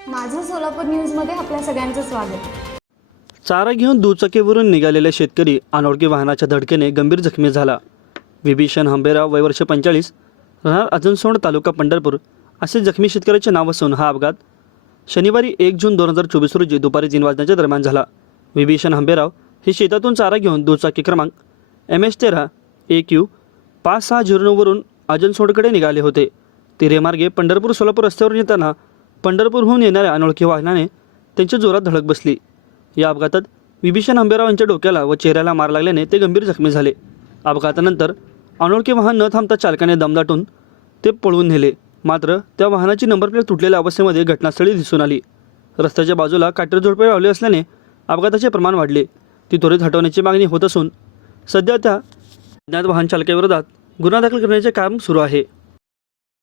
सोलापूर न्यूजमध्ये आपल्या सगळ्यांचं स्वागत. चारा घेऊन दुचाकीवरून निघालेला शेतकरी अनोळखी वाहनाच्या धडकेने गंभीर जखमी झाला. विभीषण हंबेराव वय वर्ष पंचेचाळीस राहणार अजनसोंड तालुका पंढरपूर असे जखमी शेतकऱ्याचे नाव असून हा अपघात शनिवारी एक जून दोन हजार चोवीस रोजी दुपारी तीन वाजण्याच्या दरम्यान झाला. विभीषण हंबेराव हे शेतातून चारा घेऊन दुचाकी क्रमांक एम एच तेरा ए क्यू पाच सहा झिरो नऊवरून अजनसोंडकडे निघाले होते. तिरेमार्गे पंढरपूर सोलापूर रस्त्यावरून येताना पंढरपूरहून येणाऱ्या अनोळखी वाहनाने त्यांच्या जोरात धडक बसली. या अपघातात विभीषण आंबेराव यांच्या डोक्याला व चेहऱ्याला मार लागल्याने ते गंभीर जखमी झाले. अपघातानंतर अनोळखी वाहन न थांबता चालकाने दम दाटून ते पळवून नेले. मात्र त्या वाहनाची नंबर प्लेट तुटलेल्या अवस्थेमध्ये घटनास्थळी दिसून आली. रस्त्याच्या बाजूला काटेर झोडपे लावले असल्याने अपघाताचे प्रमाण वाढले. ती त्वरित हटवण्याची मागणी होत असून सध्या त्या अज्ञात वाहन चालकाविरोधात गुन्हा दाखल करण्याचे काम सुरू आहे.